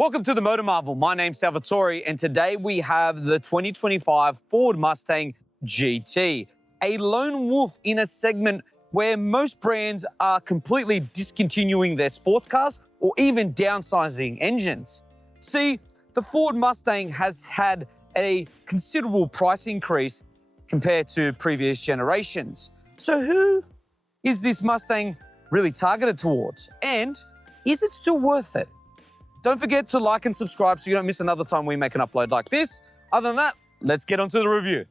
Welcome to the Motor Marvel. My name's Salvatore, and today we have the 2025 Ford Mustang GT, a lone wolf in a segment where most brands are completely discontinuing their sports cars or even downsizing engines. See, the Ford Mustang has had a considerable price increase compared to previous generations. So who is this Mustang really targeted towards? And is it still worth it? Don't forget to like and subscribe so you don't miss another time we make an upload like this. Other than that, let's get on to the review.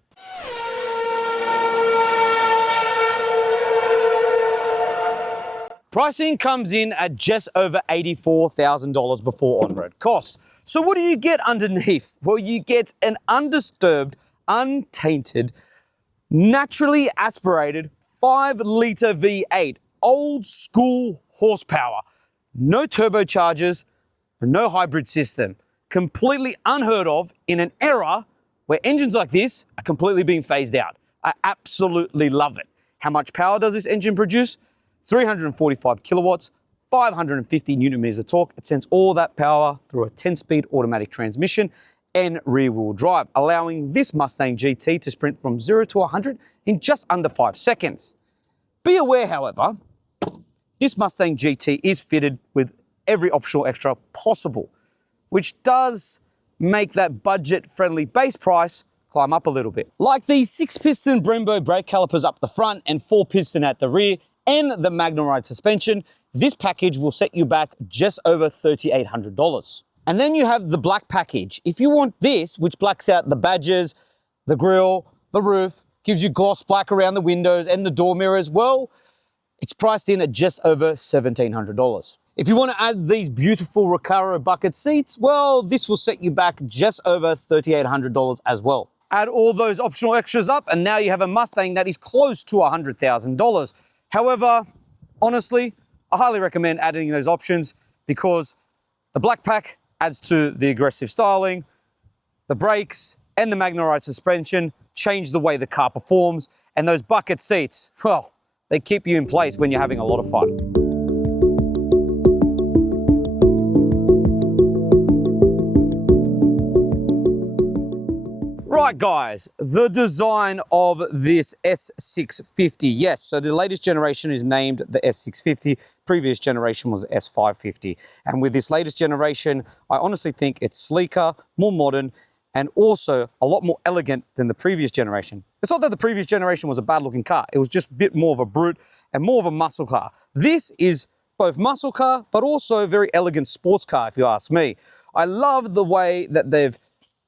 Pricing comes in at just over $84,000 before on-road costs. So what do you get underneath? Well, you get an undisturbed, untainted, naturally aspirated 5-litre V8, old school horsepower, no turbochargers, no hybrid system, completely unheard of in an era where engines like this are completely being phased out. I absolutely love it. How much power does this engine produce? 345 kilowatts, 550 newton meters of torque. It sends all that power through a 10-speed automatic transmission and rear-wheel drive, allowing this Mustang GT to sprint from 0 to 100 in just under 5 seconds. Be aware, however, this Mustang GT is fitted with every optional extra possible, which does make that budget-friendly base price climb up a little bit. Like these 6-piston Brembo brake calipers up the front and 4-piston at the rear, and the Magnum Ride suspension, this package will set you back just over $3,800. And then you have the black package. If you want this, which blacks out the badges, the grille, the roof, gives you gloss black around the windows and the door mirrors, well, it's priced in at just over $1,700. If you want to add these beautiful Recaro bucket seats, well, this will set you back just over $3,800 as well. Add all those optional extras up, and now you have a Mustang that is close to $100,000. However, honestly, I highly recommend adding those options because the black pack adds to the aggressive styling, the brakes and the Magnum Ride suspension change the way the car performs, and those bucket seats, well, they keep you in place when you're having a lot of fun. Right, guys, the design of this S650. Yes, so the latest generation is named the S650. Previous generation was S550. And with this latest generation, I honestly think it's sleeker, more modern, and also a lot more elegant than the previous generation. It's not that the previous generation was a bad looking car. It was just a bit more of a brute and more of a muscle car. This is both muscle car, but also a very elegant sports car, if you ask me. I love the way that they've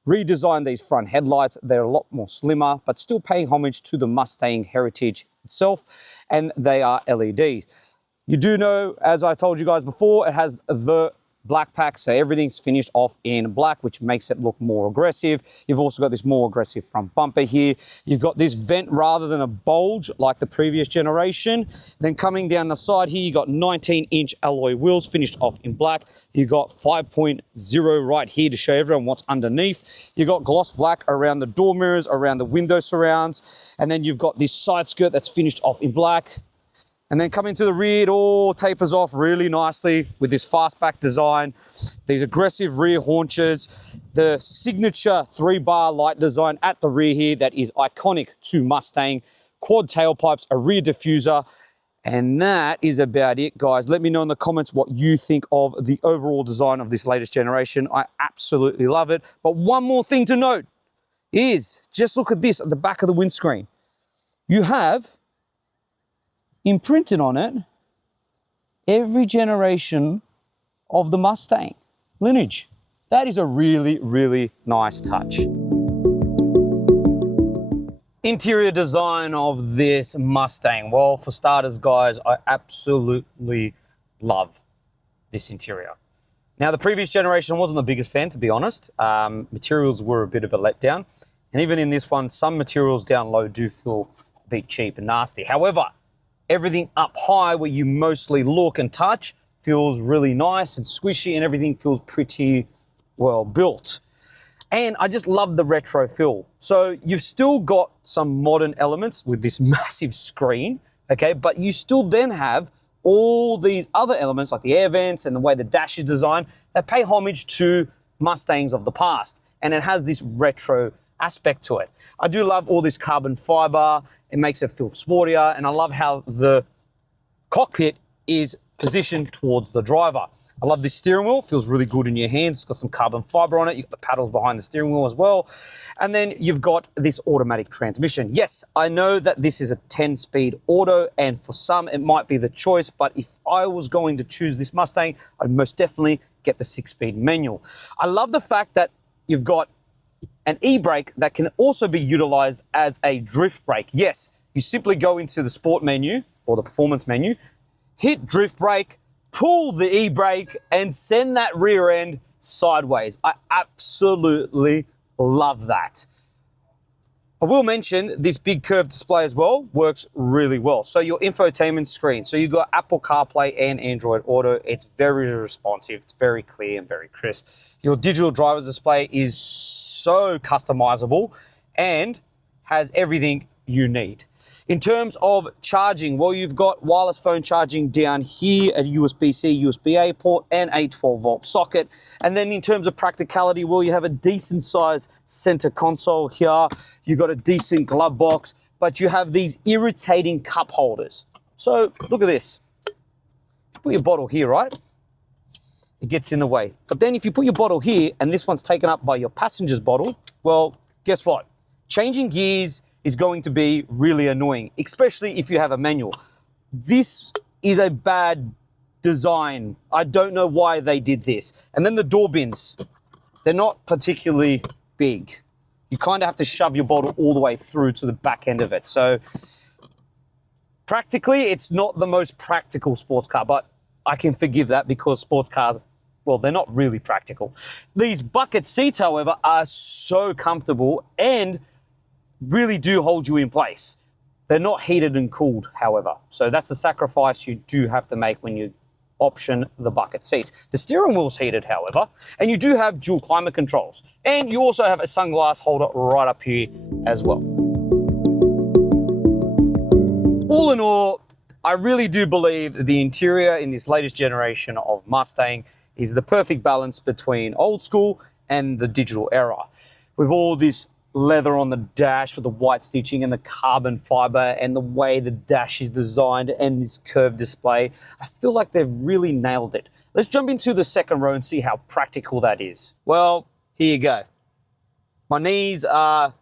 redesigned these front headlights. They're a lot more slimmer, but still paying homage to the Mustang heritage itself, and they are LEDs. You do know, as I told you guys before, it has the black pack, so everything's finished off in black, which makes it look more aggressive. You've also got this more aggressive front bumper here. You've got this vent rather than a bulge like the previous generation. Then coming down the side here, you got 19-inch alloy wheels finished off in black. You got 5.0 right here to show everyone what's underneath. You got gloss black around the door mirrors, around the window surrounds, and then you've got this side skirt that's finished off in black. And then coming to the rear, it all tapers off really nicely with this fastback design, these aggressive rear haunches, the signature 3-bar light design at the rear here that is iconic to Mustang, quad tailpipes, a rear diffuser, and that is about it, guys. Let me know in the comments what you think of the overall design of this latest generation. I absolutely love it. But one more thing to note is, just look at this at the back of the windscreen. You have imprinted on it every generation of the Mustang lineage. That is a really, really nice touch. Interior design of this Mustang. Well, for starters, guys, I absolutely love this interior. Now, the previous generation wasn't the biggest fan, to be honest. Materials were a bit of a letdown. And even in this one, some materials down low do feel a bit cheap and nasty. However, everything up high where you mostly look and touch feels really nice and squishy, and everything feels pretty well built. And I just love the retro feel. So you've still got some modern elements with this massive screen, okay? But you still then have all these other elements like the air vents and the way the dash is designed, they pay homage to Mustangs of the past. And it has this retro aspect to it. I do love all this carbon fiber. It makes it feel sportier. And I love how the cockpit is positioned towards the driver. I love this steering wheel. It feels really good in your hands. It's got some carbon fiber on it. You've got the paddles behind the steering wheel as well. And then you've got this automatic transmission. Yes, I know that this is a 10-speed auto, and for some it might be the choice, but if I was going to choose this Mustang, I'd most definitely get the 6-speed manual. I love the fact that you've got an e-brake that can also be utilized as a drift brake. Yes, you simply go into the sport menu or the performance menu, hit drift brake, pull the e-brake and send that rear end sideways. I absolutely love that. I will mention this big curved display as well works really well. So your infotainment screen, so you've got Apple CarPlay and Android Auto. It's very responsive, it's very clear and very crisp. Your digital driver's display is so customizable and has everything you need. In terms of charging, well, you've got wireless phone charging down here, a USB-C, USB-A port, and a 12-volt socket. And then in terms of practicality, well, you have a decent size center console here. You've got a decent glove box, but you have these irritating cup holders. So look at this. Put your bottle here, right? It gets in the way. But then if you put your bottle here and this one's taken up by your passenger's bottle, well, guess what? Changing gears is going to be really annoying, especially if you have a manual. This is a bad design. I don't know why they did this. And then the door bins, they're not particularly big. You kind of have to shove your bottle all the way through to the back end of it. So practically, it's not the most practical sports car, but I can forgive that because sports cars, well, they're not really practical. These bucket seats, however, are so comfortable and really do hold you in place. They're not heated and cooled, however. So that's a sacrifice you do have to make when you option the bucket seats. The steering wheel's heated, however, and you do have dual climate controls. And you also have a sunglass holder right up here as well. All in all, I really do believe the interior in this latest generation of Mustang is the perfect balance between old school and the digital era. With all this leather on the dash with the white stitching and the carbon fiber and the way the dash is designed and this curved display, I feel like they've really nailed it. Let's jump into the second row and see how practical that is. Well, here you go. My knees are,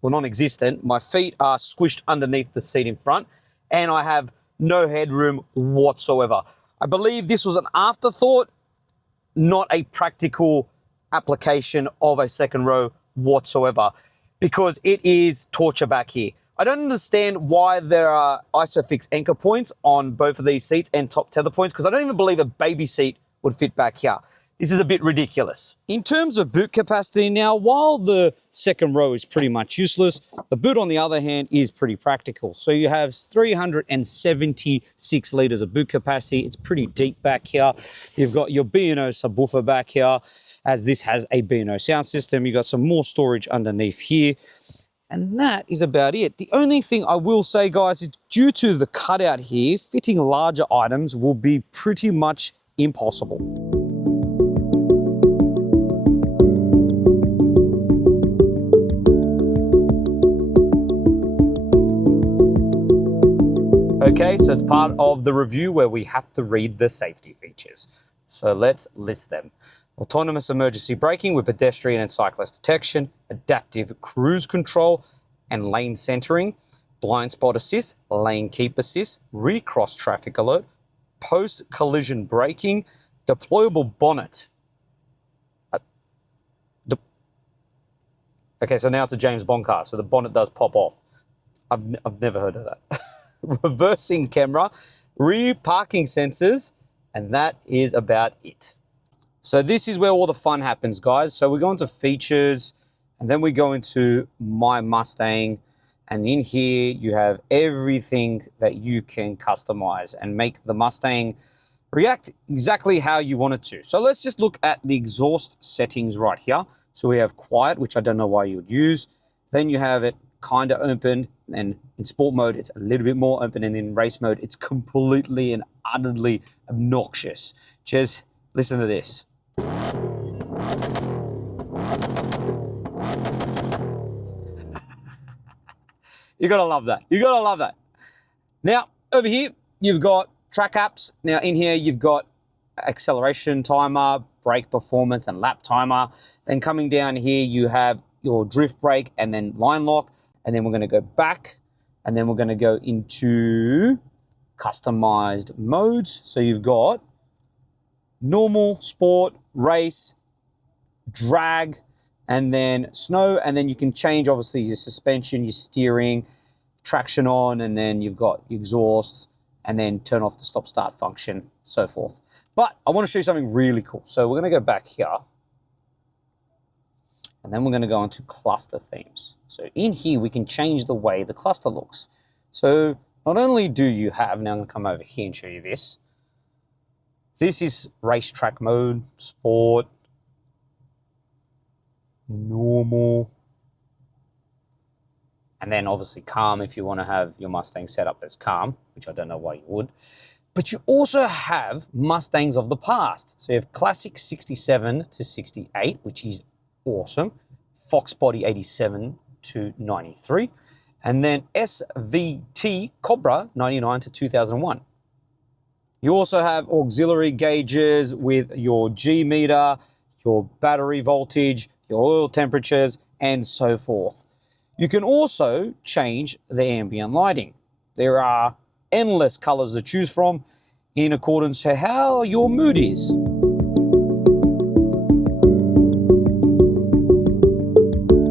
well, non-existent. My feet are squished underneath the seat in front and I have no headroom whatsoever. I believe this was an afterthought, not a practical application of a second row whatsoever, because it is torture back here. I don't understand why there are ISOFIX anchor points on both of these seats and top tether points, because I don't even believe a baby seat would fit back here. This is a bit ridiculous. In terms of boot capacity now, while the second row is pretty much useless, the boot on the other hand is pretty practical. So you have 376 litres of boot capacity. It's pretty deep back here. You've got your B&O subwoofer back here, as this has a B&O sound system. You've got some more storage underneath here. And that is about it. The only thing I will say, guys, is due to the cutout here, fitting larger items will be pretty much impossible. Okay, so it's part of the review where we have to read the safety features. So let's list them. Autonomous emergency braking with pedestrian and cyclist detection, adaptive cruise control and lane centering, blind spot assist, lane keep assist, rear cross traffic alert, post-collision braking, deployable bonnet. Okay, so now it's a James Bond car, so the bonnet does pop off. I've never heard of that. Reversing camera, rear parking sensors, and that is about it. So this is where all the fun happens, guys. So we go into features, and then we go into My Mustang, and in here you have everything that you can customize and make the Mustang react exactly how you want it to. So let's just look at the exhaust settings right here. So we have quiet, which I don't know why you would use. Then you have it kind of open, and in sport mode, it's a little bit more open, and in race mode, it's completely and utterly obnoxious. Just listen to this. You gotta love that. You gotta love that. Now, over here, you've got track apps. Now, in here, you've got acceleration timer, brake performance, and lap timer. Then coming down here, you have your drift brake and then line lock. And then we're gonna go back, and then we're gonna go into customized modes. So you've got normal, sport, race, drag, and then snow, and then you can change obviously your suspension, your steering, traction on, and then you've got your exhaust, and then turn off the stop start function, so forth. But I want to show you something really cool. So we're going to go back here, and then we're going to go into cluster themes. So in here, we can change the way the cluster looks. So not only do you have, now I'm going to come over here and show you this. This is racetrack mode, sport, normal, and then obviously calm if you want to have your Mustang set up as calm, which I don't know why you would. But you also have Mustangs of the past. So you have classic 67 to 68, which is awesome. Fox body 87 to 93. And then SVT Cobra 99 to 2001. You also have auxiliary gauges with your G meter, your battery voltage, your oil temperatures, and so forth. You can also change the ambient lighting. There are endless colors to choose from in accordance to how your mood is.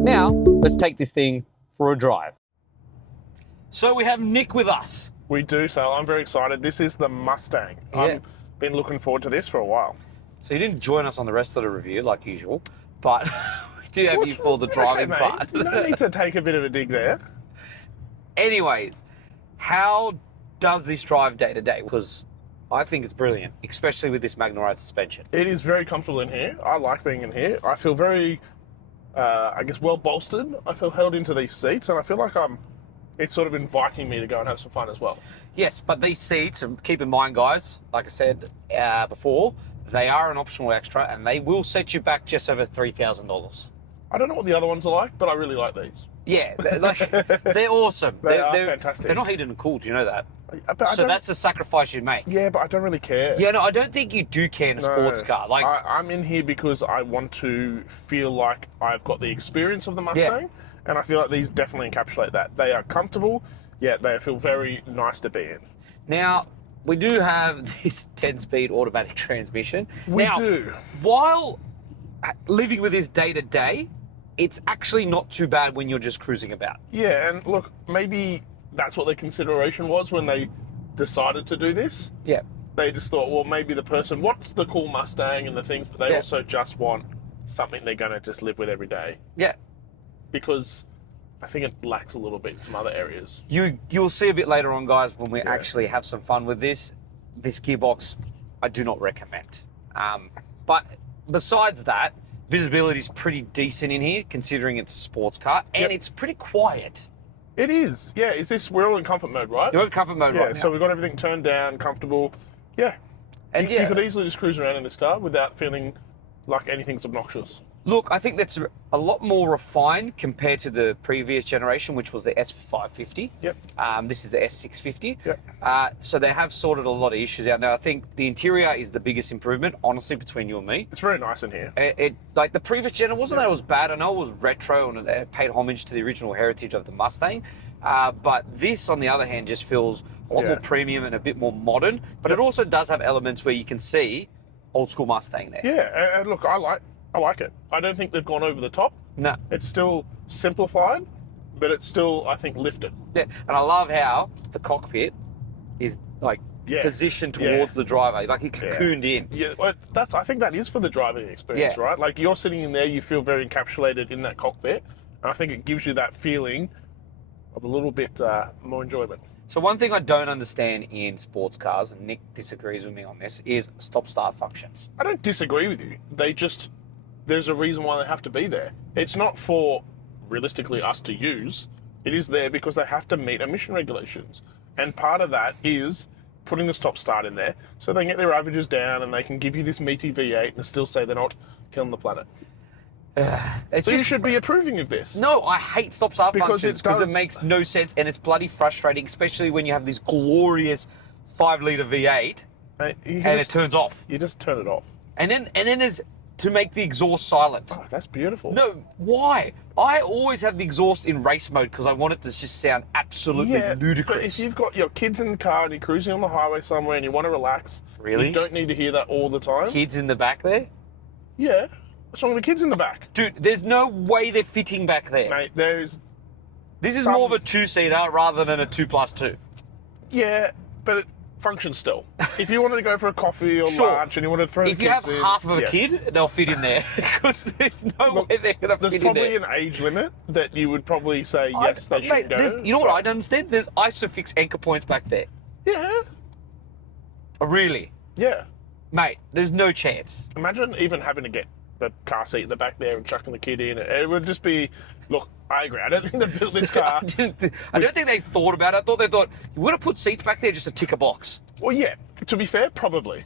Now, let's take this thing for a drive. So we have Nick with us. We do, so I'm very excited. This is the Mustang. Yeah. I've been looking forward to this for a while. So you didn't join us on the rest of the review like usual, but we do have you for the driving part. No need to take a bit of a dig there. Anyways, how does this drive day to day? Because I think it's brilliant, especially with this Magna suspension. It is very comfortable in here. I like being in here. I feel very, I guess, well bolstered. I feel held into these seats, and I feel like it's sort of inviting me to go and have some fun as well. Yes, but these seats, and keep in mind, guys, like I said before, they are an optional extra, and they will set you back just over $3,000. I don't know what the other ones are like, but I really like these. Yeah, they're awesome. They're fantastic. They're not heated and cooled, you know that? But So that's the sacrifice you make. Yeah, but I don't really care. Yeah, no, I don't think you do care in a sports car. Like, I'm in here because I want to feel like I've got the experience of the Mustang, and I feel like these definitely encapsulate that. They are comfortable, yet they feel very nice to be in. Now, we do have this 10-speed automatic transmission. We do. While living with this day to day, it's actually not too bad when you're just cruising about. Yeah, and look, maybe that's what their consideration was when they decided to do this. Yeah. They just thought, well, maybe the person wants the cool Mustang and the things, but they also just want something they're going to just live with every day. Yeah. Because I think it lacks a little bit in some other areas. You'll see a bit later on, guys, when we actually have some fun with this. This gearbox, I do not recommend. But besides that, visibility is pretty decent in here, considering it's a sports car, and it's pretty quiet. It is. Yeah, we're all in comfort mode, right? You're in comfort mode right now. Yeah, so we've got everything turned down, comfortable. Yeah. And you could easily just cruise around in this car without feeling like anything's obnoxious. Look, I think that's a lot more refined compared to the previous generation, which was the S550. Yep. This is the S650. Yep. So they have sorted a lot of issues out. Now, I think the interior is the biggest improvement, honestly, between you and me. It's very nice in here. Like the previous gen, it wasn't that it was bad. I know it was retro and it paid homage to the original heritage of the Mustang. But this, on the other hand, just feels a lot more premium and a bit more modern. But it also does have elements where you can see old school Mustang there. Yeah, and look, I like it. I don't think they've gone over the top. No. It's still simplified, but it's still, I think, lifted. Yeah, and I love how the cockpit is like positioned towards the driver, like he cocooned in. Yeah, well, I think that is for the driving experience, right? Like you're sitting in there, you feel very encapsulated in that cockpit, and I think it gives you that feeling of a little bit more enjoyment. So one thing I don't understand in sports cars, and Nick disagrees with me on this, is stop-start functions. I don't disagree with you. There's a reason why they have to be there. It's not for, realistically, us to use. It is there because they have to meet emission regulations. And part of that is putting the stop-start in there so they can get their averages down and they can give you this meaty V8 and still say they're not killing the planet. So you should be approving of this. No, I hate stop-start functions because it does. makes no sense and it's bloody frustrating, especially when you have this glorious 5-litre V8 Mate, it turns off. You just turn it off. And then there's to make the exhaust silent. Oh, that's beautiful. No, why? I always have the exhaust in race mode because I want it to just sound absolutely ludicrous. But if you've got your kids in the car and you're cruising on the highway somewhere and you want to relax, Really? you don't need to hear that all the time. Kids in the back there? Yeah. What's wrong with the kids in the back? Dude, there's no way they're fitting back there. Mate, there's... This is more of a 2-seater rather than a 2+2. Yeah, but it functions still. If you wanted to go for a coffee or Sure. lunch and you want to throw the If you kids have in, half of a yes. kid, they'll fit in there because there's no way they're going to There's fit in probably there. an age limit that you would probably say, yes, they should Mate, go. you know what I don't understand? There's ISOFIX anchor points back there. Yeah. Oh, really? Yeah. Mate, there's no chance. Imagine even having to get the car seat in the back there and chucking the kid in. It would just be, look, I agree. I don't think they built this car. I don't think they thought about it. I thought they thought, we're going to put seats back there just to tick a box. Well, yeah, to be fair, probably.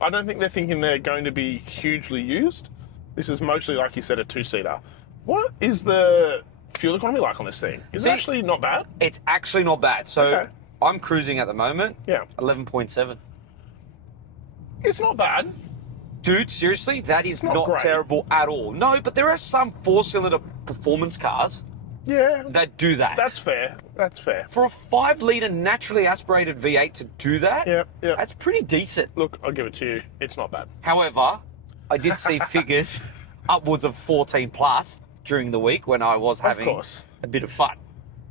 I don't think they're thinking they're going to be hugely used. This is mostly, like you said, a 2-seater. What is the fuel economy like on this thing? Is it actually not bad? It's actually not bad. So Okay. I'm cruising at the moment. Yeah. 11.7. It's not bad. Dude, seriously, that is not not great. terrible at all. No, but there are some 4-cylinder performance cars Yeah, that do that. that's fair. That's fair. For a 5-litre naturally aspirated V8 to do that, Yeah. that's pretty decent. Look, I'll give it to you. It's not bad. However, I did see figures upwards of 14 plus during the week when I was having course. a bit of fun.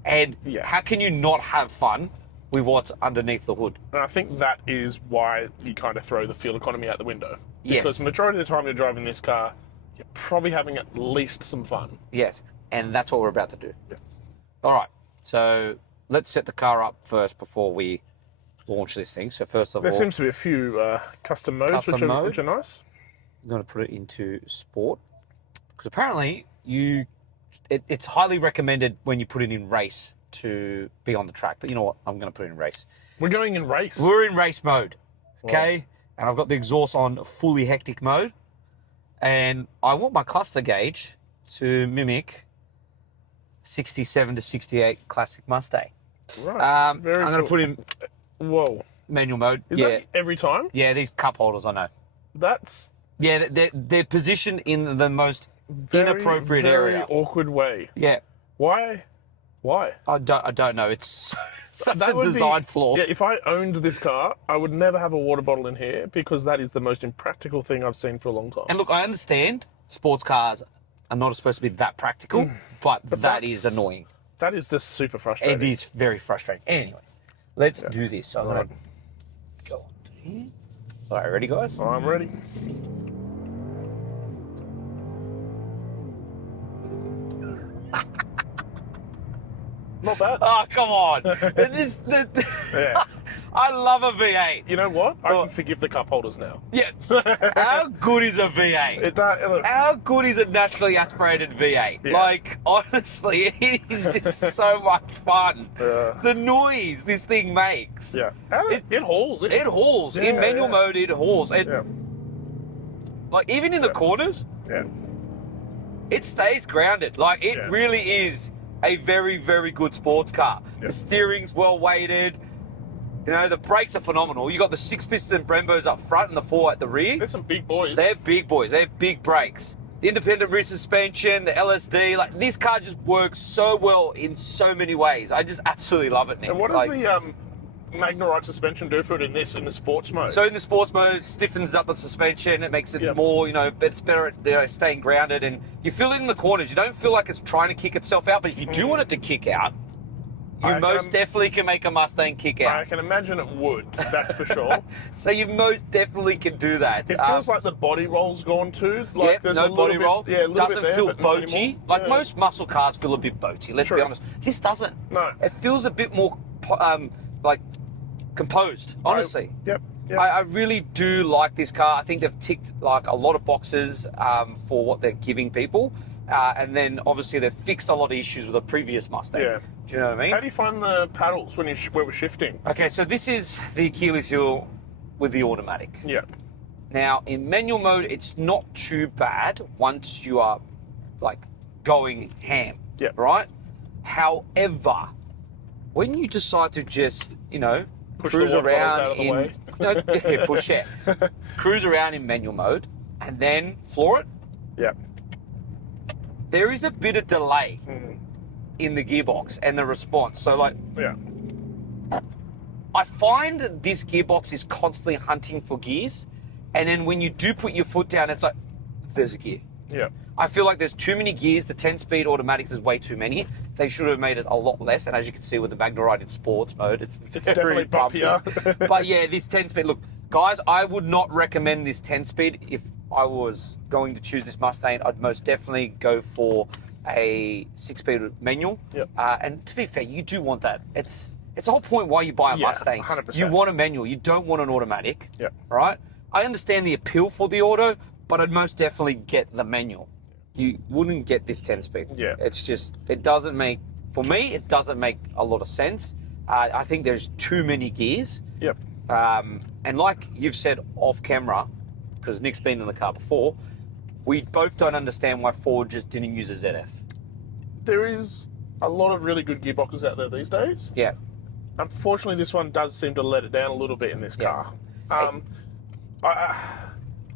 And Yeah. how can you not have fun with what's underneath the hood? And I think that is why you kind of throw the fuel economy out the window. Yes. Because the majority of the time you're driving this car, you're probably having at least some fun. Yes, and that's what we're about to do. Yeah. All right, so let's set the car up first before we launch this thing. So first of There all, seems to be a few custom modes, Custom mode. which are nice. I'm going to put it into sport because apparently it's highly recommended when you put it in race to be on the track. But you know what? I'm going to put it in race. We're going in race. We're in race mode, okay? And I've got the exhaust on fully hectic mode. And I want my cluster gauge to mimic 67 to 68 classic Mustang. Right. Very I'm going to cool. put in Whoa. manual mode. Is yeah, that every time? yeah, these cup holders, I know. That's Yeah, they're positioned in the most very, inappropriate very area. awkward way. Yeah, Why? I don't know. It's such That a would be- design flaw. Yeah, if I owned this car, I would never have a water bottle in here because that is the most impractical thing I've seen for a long time. And look, I understand sports cars are not supposed to be that practical, but that that's- is annoying. That is just super frustrating. It is very frustrating. Anyway, let's do this. So I'm Right. going to go on to here. All right, ready, guys? I'm ready. Not bad. Oh, come on. Yeah. I love a V8. You know what? I can forgive the cup holders now. Yeah. How good is a V8? Look, How good is a naturally aspirated V8? Yeah. Like, honestly, it is just so much fun. The noise this thing makes. yeah. It hauls. It hauls. In Yeah, manual yeah. mode, it hauls. And, Yeah. like, even in the corners, Yeah. it stays grounded. Like, it Yeah. really is a very, very good sports car. Yeah. The steering's well weighted. You know, the brakes are phenomenal. You got the 6-piston Brembos up front and the 4 at the rear. There's some big boys. They're big boys. They're big brakes. The independent rear suspension, the LSD, like this car just works so well in so many ways. I just absolutely love it, Nick. And what does Like, the Magnerite suspension do for it in the sports mode? so in the sports mode, it stiffens up the suspension. It makes it Yeah. more, it's better at staying grounded, and you feel it in the corners. You don't feel like it's trying to kick itself out, but if you do want it to kick out, you I most can- definitely can make a Mustang kick I out. can imagine it would, that's for sure. So you most definitely can do that. It feels like the body roll's gone too. Like Yep, there's no a little body bit, roll. Yeah, a little Doesn't bit there, feel but not boaty. anymore. Like Yeah. most muscle cars feel a bit boaty. Let's be True. honest. This doesn't. No. It feels a bit more like composed. Honestly, Yep. I really do like this car. I think they've ticked like a lot of boxes for what they're giving people. and then obviously they've fixed a lot of issues with the previous Mustang. Yeah. Do you know what I mean? How do you find the paddles when we're shifting? Okay, so this is the Achilles heel with the automatic. Yeah. Now, in manual mode, it's not too bad once you are, like, going ham. Yeah. Right? However, when you decide to just, you know, Push cruise the water bottles around out of the in... way. No, yeah, push it. Cruise around in manual mode and then floor it, Yeah. there is a bit of delay in the gearbox and the response. So, like, Yeah. I find that this gearbox is constantly hunting for gears, and then when you do put your foot down, it's like, there's a gear. Yeah. I feel like there's too many gears. The 10-speed automatic is way too many. They should have made it a lot less, and as you can see with the Magnerite in sports mode, it's definitely bumpier. But yeah, this 10-speed, look, guys, I would not recommend this 10-speed. If I was going to choose this Mustang, I'd most definitely go for a 6-speed manual. Yep. And to be fair, you do want that. It's the whole point why you buy a Yeah, Mustang. 100%. You want a manual. You don't want an automatic. Yep. Right? I understand the appeal for the auto, but I'd most definitely get the manual. You wouldn't get this 10-speed. Yeah. It's just, it doesn't make, for me, it doesn't make a lot of sense. I think there's too many gears. Yep. And like you've said off camera, because Nick's been in the car before, we both don't understand why Ford just didn't use a ZF. There is a lot of really good gearboxes out there these days. Yeah. Unfortunately, this one does seem to let it down a little bit in this car.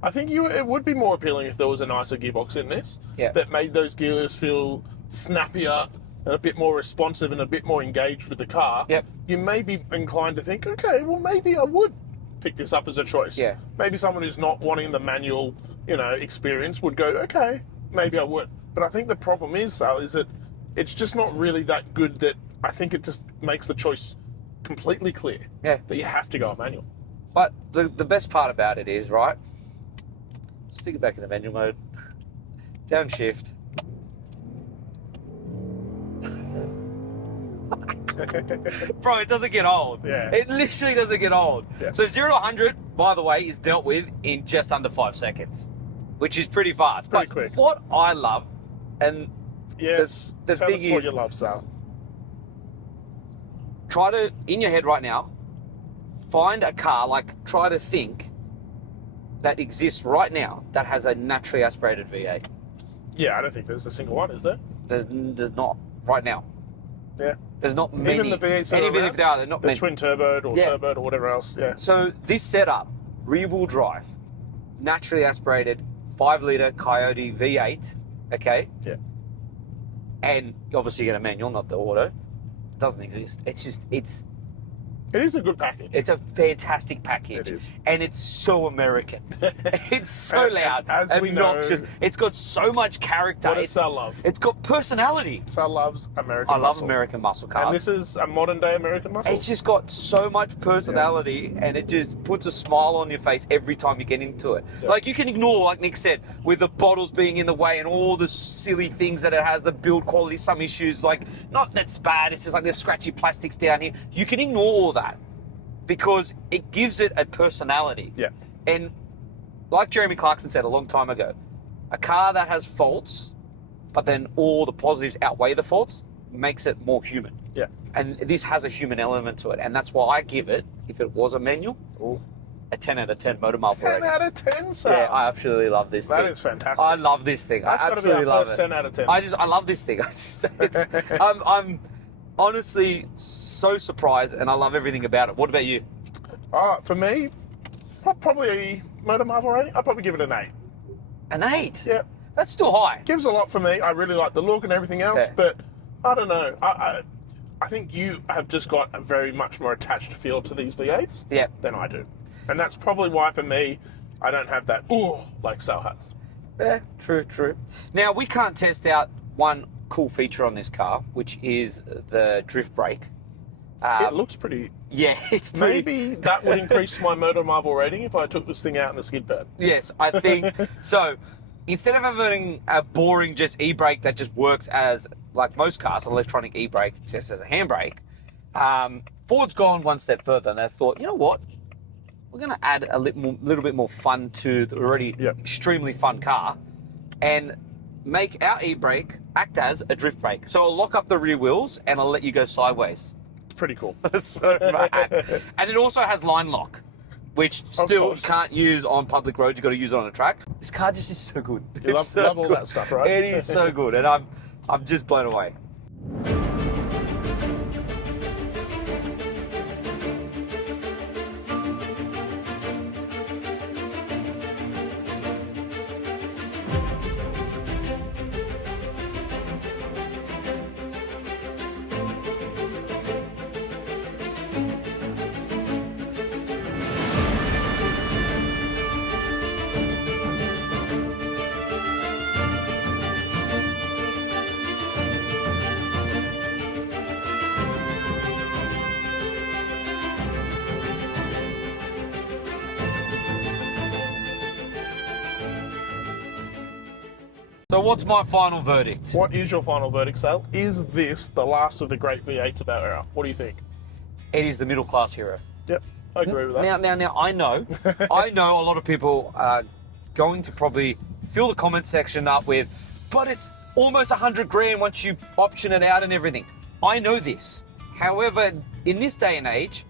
I think it would be more appealing if there was a nicer gearbox in this that made those gears feel snappier and a bit more responsive and a bit more engaged with the car. Yep. You may be inclined to think, okay, well, maybe I would pick this up as a choice. Yeah. Maybe someone who's not wanting the manual, experience would go, okay, maybe I would. But I think the problem is, Sal, is that it's just not really that good that I think it just makes the choice completely clear that you have to go manual. But the best part about it is, right, stick it back in the manual mode, downshift. Bro, it doesn't get old. Yeah. It literally doesn't get old. Yeah. So 0 to 100, by the way, is dealt with in just under 5 seconds, which is pretty fast. Pretty but quick. What I love, and Yes. the Tell thing us what is, you love, Sal. try to, in your head right now, find a car, like try to think that exists right now that has a naturally aspirated V8. Yeah, I don't think there's a single one, is there? There's not right now. Yeah. There's not many. Even the V8s and even around, if they are, they're not the many. twin turboed or turboed or whatever else. Yeah. So this setup, rear-wheel drive, naturally aspirated, 5-litre Coyote V8, okay? Yeah. And obviously you get a manual, not the auto. Doesn't exist. It is a good package. It's a fantastic package. It is. And it's so American. It's so loud, as we know, obnoxious. It's got so much character. What does Sal love? It's got personality. Sal loves American I love muscle. American muscle cars. And this is a modern day American muscle. It's just got so much personality and it just puts a smile on your face every time you get into it. Yeah. Like you can ignore, like Nick said, with the bottles being in the way and all the silly things that it has, the build quality, some issues, like not that's bad, it's just like there's scratchy plastics down here. You can ignore all that because it gives it a personality. Yeah. And like Jeremy Clarkson said a long time ago, a car that has faults, but then all the positives outweigh the faults, makes it more human. Yeah. And this has a human element to it. And that's why I give it, if it was a manual, Ooh. a 10 out of 10 motor mile per 10 rating. out of 10, Sal. Yeah, I absolutely love this thing. That is fantastic. I love this thing. That's I got to be absolutely our love first it. 10 out of 10. I love this thing. I'm honestly so surprised and I love everything about it. What about you? For me, probably a motor marvel rating. I'd probably give it an 8. An 8? Yeah. That's still high. Gives a lot for me. I really like the look and everything else, Yeah. but I don't know. I think you have just got a very much more attached feel to these V8s Yeah. than I do. And that's probably why, for me, I don't have that, like Sal has. Yeah, true. Now, we can't test out one cool feature on this car, which is the drift brake. It looks pretty... Yeah, it's pretty... Maybe that would increase my motor marvel rating if I took this thing out in the skid pad. Yes, I think so. Instead of having a boring just e-brake that just works as, like most cars, an electronic e-brake just as a handbrake, Ford's gone one step further and they thought, you know what? We're going to add a little bit more fun to the already extremely fun car. And make our e-brake act as a drift brake. So I'll lock up the rear wheels and I'll let you go sideways. It's pretty cool. So mad. And it also has line lock, which still can't use on public roads. You've got to use it on a track. This car just is so good. You love all that stuff, right? It is so good, and I'm just blown away. So what's my final verdict? What is your final verdict, Sale? Is this the last of the great V8s of our era? What do you think? It is the middle class hero. Yep, I agree with that. Now, I know a lot of people are going to probably fill the comment section up with, but it's almost 100 grand once you option it out and everything. I know this. However, in this day and age,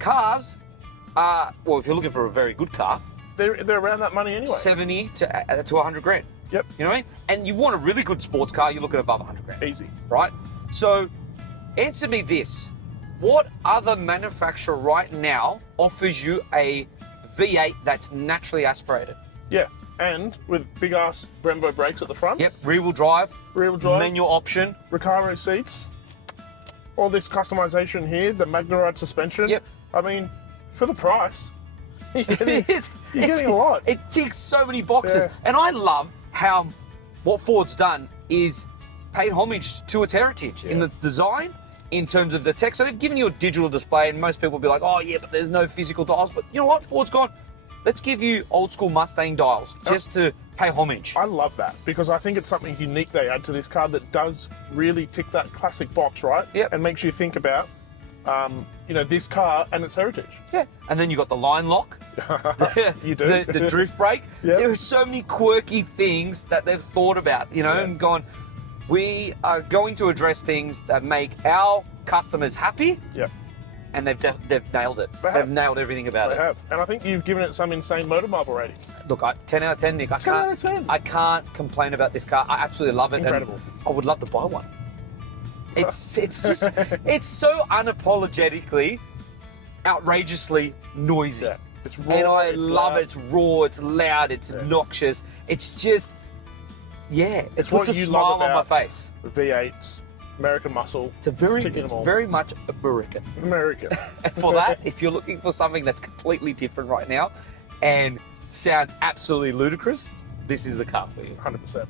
cars are, well, if you're looking for a very good car, They're around that money anyway. 70 to 100 grand. Yep. You know what I mean? And you want a really good sports car, you're looking above 100 grand. Easy. Right? So, answer me this. What other manufacturer right now offers you a V8 that's naturally aspirated? Yeah, and with big ass Brembo brakes at the front. Yep, rear-wheel drive, manual option. Recaro seats. All this customization here, the Magnaride suspension. Yep. I mean, for the price, you're getting a lot. It ticks so many boxes. Yeah. And I love how what Ford's done is paid homage to its heritage in the design, in terms of the tech. So they've given you a digital display, and most people will be like, oh yeah, but there's no physical dials. But you know what? Ford's gone, let's give you old school Mustang dials just to pay homage. I love that because I think it's something unique they add to this car that does really tick that classic box, right? Yep. And makes you think about, this car and its heritage. Yeah. And then you got the line lock. You do. The drift brake. Yep. There are so many quirky things that they've thought about, and gone, we are going to address things that make our customers happy. Yep. And they've nailed it. They have. They've nailed everything about They it. have. And I think you've given it some insane motor miles already. Look, 10 out of 10, Nick. 10 out of 10. I can't complain about this car. I absolutely love it. Incredible. And I would love to buy one. It's just, it's so unapologetically, outrageously noisy. Yeah. It's raw. And I it's love loud. it. It's raw, it's loud, it's obnoxious. It's just, it It's puts what a you smile love on my about face. V8s, American muscle. It's very much American. American. And for that, if you're looking for something that's completely different right now and sounds absolutely ludicrous, this is the car for you. 100%.